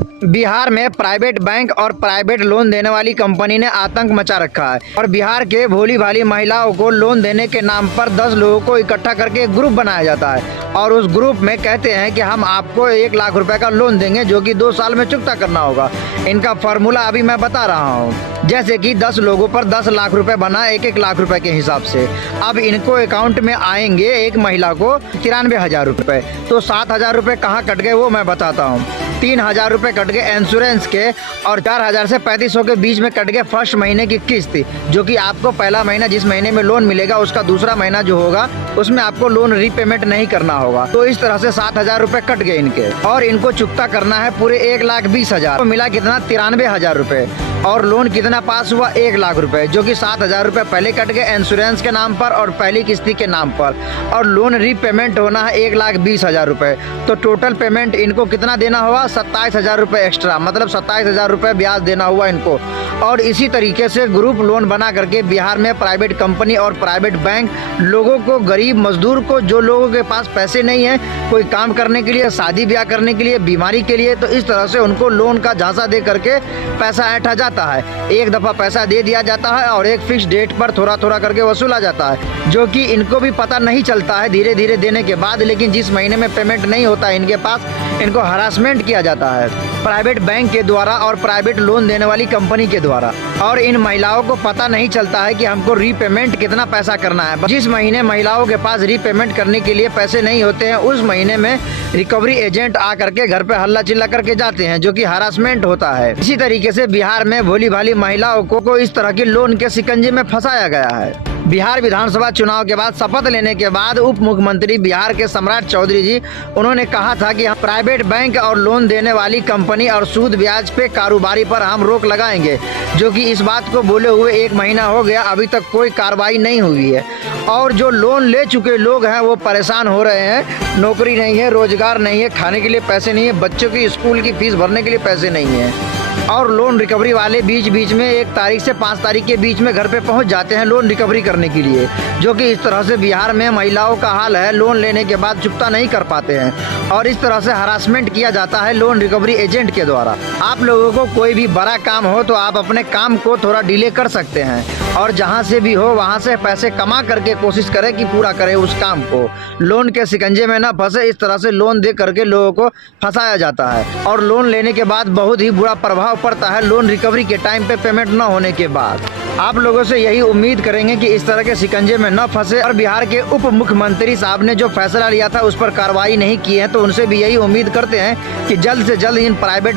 बिहार में private bank और private loan देने वाली कंपनी ने आतंक मचा रखा है और बिहार के भोली भाली महिलाओं को लोन देने के नाम पर 10 लोगों को इकट्ठा करके एक ग्रुप बनाया जाता है और उस ग्रुप में कहते हैं कि हम आपको 1 लाख रुपए का लोन देंगे जो कि 2 साल में चुकता करना होगा। इनका फॉर्मूला अभी मैं बता रहा हूँ। जैसे कि 10 लोगों पर 10 लाख रुपए बना 1-1 लाख रुपए के हिसाब से। अब इनको अकाउंट में आएंगे एक महिला को 93,000 रुपए। तो 7,000 रुपए कहाँ कट गए वो मैं बताता हूँ। 3,000 रुपए कट गए इंश्योरेंस के और 4,000 से 3,500 के बीच में कट गए फर्स्ट महीने की किस्त, जो कि आपको पहला महीना जिस महीने में लोन मिलेगा उसका दूसरा महीना जो होगा उसमें आपको लोन रीपेमेंट नहीं करना होगा। तो इस तरह से 7,000 रुपए कट गए इनके और इनको चुकता करना है पूरे 1,20,000। तो मिला कितना 93,000 रुपए और लोन कितना पास हुआ 1 लाख रुपए, जो कि 7,000 रुपए पहले कट गए इंश्योरेंस के नाम पर और पहली किस्ती के नाम पर और लोन रीपेमेंट होना है 1,20,000 रुपए। तो टोटल पेमेंट इनको कितना देना होगा 27,000 रुपए एक्स्ट्रा, मतलब 27,000 रुपए ब्याज देना हुआ इनको। और इसी तरीके से ग्रुप लोन बना करके बिहार में प्राइवेट कंपनी और प्राइवेट बैंक लोगों को, गरीब मजदूर को, जो लोगों के पास पैसे नहीं है कोई काम करने के लिए, शादी ब्याह करने के लिए, बीमारी के लिए, तो इस तरह से उनको लोन का झांसा दे करके पैसा ऐंठा जाता है। एक दफा पैसा दे दिया जाता है और एक फिक्स डेट पर थोड़ा थोड़ा करके वसूला जाता है, जो कि इनको भी पता नहीं चलता है धीरे धीरे देने के बाद। लेकिन जिस महीने में पेमेंट नहीं होता है इनके पास, इनको हरासमेंट किया जाता है प्राइवेट बैंक के द्वारा और प्राइवेट लोन देने वाली कंपनी के द्वारा। और इन महिलाओं को पता नहीं चलता है कि हमको रीपेमेंट कितना पैसा करना है। जिस महीने महिलाओं के पास रीपेमेंट करने के लिए पैसे नहीं होते हैं उस महीने में रिकवरी एजेंट आ करके घर पे हल्ला चिल्ला करके जाते हैं, जो कि हरासमेंट होता है। इसी तरीके से बिहार में भोली भाली महिलाओं को इस तरह की लोन के शिकंजे में फंसाया गया है। बिहार विधानसभा चुनाव के बाद शपथ लेने के बाद उप मुख्यमंत्री बिहार के सम्राट चौधरी जी, उन्होंने कहा था कि हम प्राइवेट बैंक और लोन देने वाली कंपनी और सूद ब्याज पे कारोबारी पर हम रोक लगाएंगे, जो कि इस बात को बोले हुए 1 महीना हो गया, अभी तक कोई कार्रवाई नहीं हुई है। और जो लोन ले चुके लोग हैं वो परेशान हो रहे हैं, नौकरी नहीं है, रोजगार नहीं है, खाने के लिए पैसे नहीं है, बच्चों की स्कूल की फीस भरने के लिए पैसे नहीं है। और लोन रिकवरी वाले बीच बीच में 1 तारीख से 5 तारीख के बीच में घर पे पहुंच जाते हैं लोन रिकवरी करने के लिए, जो कि इस तरह से बिहार में महिलाओं का हाल है। लोन लेने के बाद चुकता नहीं कर पाते हैं और इस तरह से हरासमेंट किया जाता है लोन रिकवरी एजेंट के द्वारा। आप लोगों को कोई भी बड़ा काम हो तो आप अपने काम को थोड़ा डिले कर सकते हैं और जहां से भी हो वहां से पैसे कमा करके कोशिश करें कि पूरा करें उस काम को। लोन के शिकंजे में ना फंसे, इस तरह से लोन दे करके लोगों को फंसाया जाता है और लोन लेने के बाद बहुत ही बुरा प्रभाव पड़ता है लोन रिकवरी के टाइम पे पेमेंट न होने के बाद। आप लोगों से यही उम्मीद करेंगे कि इस तरह के शिकंजे में न फंसे और बिहार के उप मुख्यमंत्री साहब ने जो फैसला लिया था उस पर कार्रवाई नहीं की है, तो उनसे भी यही उम्मीद करते हैं कि जल्द से जल्द इन प्राइवेट